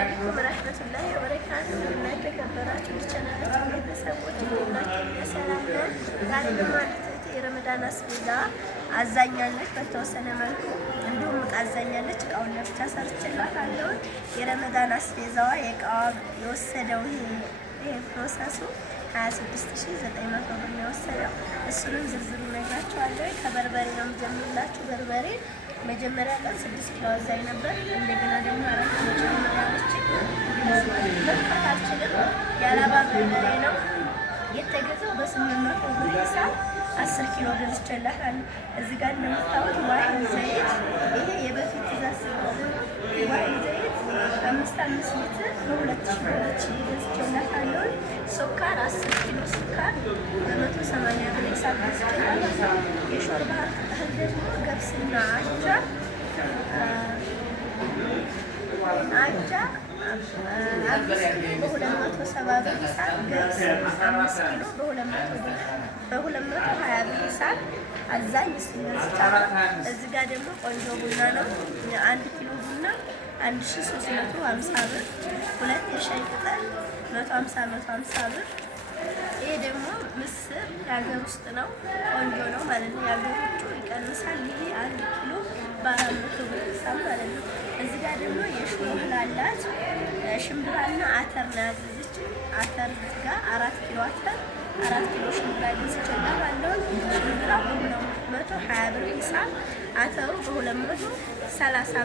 አለይኩም ወራህመቱላሂ ወበረካቱህ። እና የተከበራችሁ ቻናላችን ቤተሰቦች ሰላም ነን። ዛሬ ደግሞ አንዲት የረመዳን አስቤዛ አዛኛለች በተወሰነ መልኩ እንዲሁም ዕቃ አዛኛለች። ዕቃውን ለብቻ ሰርችላታለሁ። የረመዳን አስቤዛዋ የዕቃዋ የወሰደው ይሄ ፕሮሰሱ 26900 ብር ነው የወሰደው። እሱንም ዝርዝሩ ነግራችኋለሁ። ከበርበሬ ነው የምጀምርላችሁ። በርበሬ መጀመሪያ ቀን 6 ኪሎ አዛኝ ነበር። እንደገና ደግሞ 4 ኪሎ ጨምራለች። መጥፋት አልችልም። የአላባ በርበሬ ነው የተገዛው በ800 ብር ሂሳብ 10 ኪሎ ገዝቼላታለሁ። እዚህ ጋር እንደምታዩት ዋሂድ ዘይት፣ ይሄ የበፊት ትእዛዝ ስለሆነ ዋሂድ ዘይት 5 ሊትር በ2000 ገዝቼላታለሁ። ሱካር 10 ኪሎ ሱካር በ180 ብር ሂሳብ ገዝቼላታለሁ። የሾርባ እህል ደግሞ ገብስና አጃ 5 ኪሎ በ270 ብር ሂሳብ ገብስ 5 ኪሎ በ220 ብር ሂሳብ አዛኝ ገዝቻለሁ። እዚህ ጋር ደግሞ ቆንጆ ቡና ነው። 1 ኪሎ ቡና 1350 ብር፣ 2 የሻይ ቅጠል 150 ብር። ይሄ ደግሞ ምስር የሀገር ውስጥ ነው፣ ቆንጆ ነው ማለት ነው። የሀገር ውጭ ይቀንሳል። ይሄ 1 ኪሎ በ400 ብር ሂሳብ ማለት ነው። እዚህ ጋር ደግሞ የሽሮ እህል አላት። ሽምብራና አተር ነው ያዘዘች። አተር ጋር 4 ኪሎ አተር 4 ኪሎ ሽምብራ ገዝቼላታለሁ። ሽምብራ በ220 ብር ሂሳብ፣ አተሩ በ230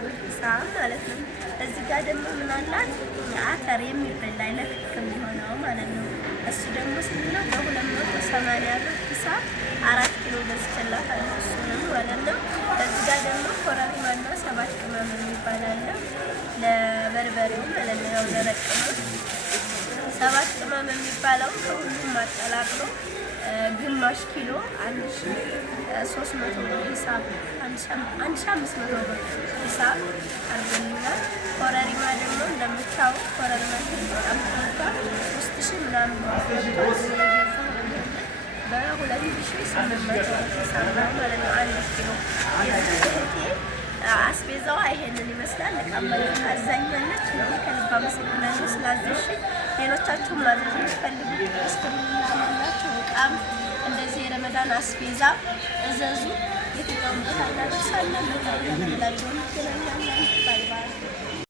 ብር ሂሳብ ማለት ነው። እዚህ ጋር ደግሞ ምን አላት? አተር የሚበላ ለክክ የሚሆነው ማለት ነው። እሱ ደግሞ ስንት ነው? በ280 ብር ሂሳብ 4 ኪሎ ገዝቼላታለሁ። እሱንም ማለት ነው። እዚህ ጋር ደግሞ ኮረሪማና 7 ቅመም የሚባል አለ ለበርበሬው ማለት ነው። ያው ደረቅ ነው። 7 ቅመም የሚባለው ከሁሉም አጠላቅሎ ግማሽ ኪሎ 1300 ብር ሂሳብ 1500 ብር ሂሳብ አድርገናል። ኮረሪማ ደግሞ እንደምታውቁ ኮረሪማ በጣም ተወዷል። 3000 ምናምን በ2800 ብር ሂሳብ ነው ማለት ነው። 1 ኪሎ አስቤዛዋ ይሄንን ይመስላል። ለቃመኝ አዛኛለች። ከልብ አመሰግናለሁ ስላዘዝሽኝ። ሌሎቻችሁም ማዘዝ የምትፈልጉ እስክሪንላችሁ ዕቃም እንደዚህ የረመዳን አስቤዛ እዘዙ። የትኛውን ቦታ እናደርሳለን። ሌላ ቪዲዮ እንገናኛለን። ባይ ባይ።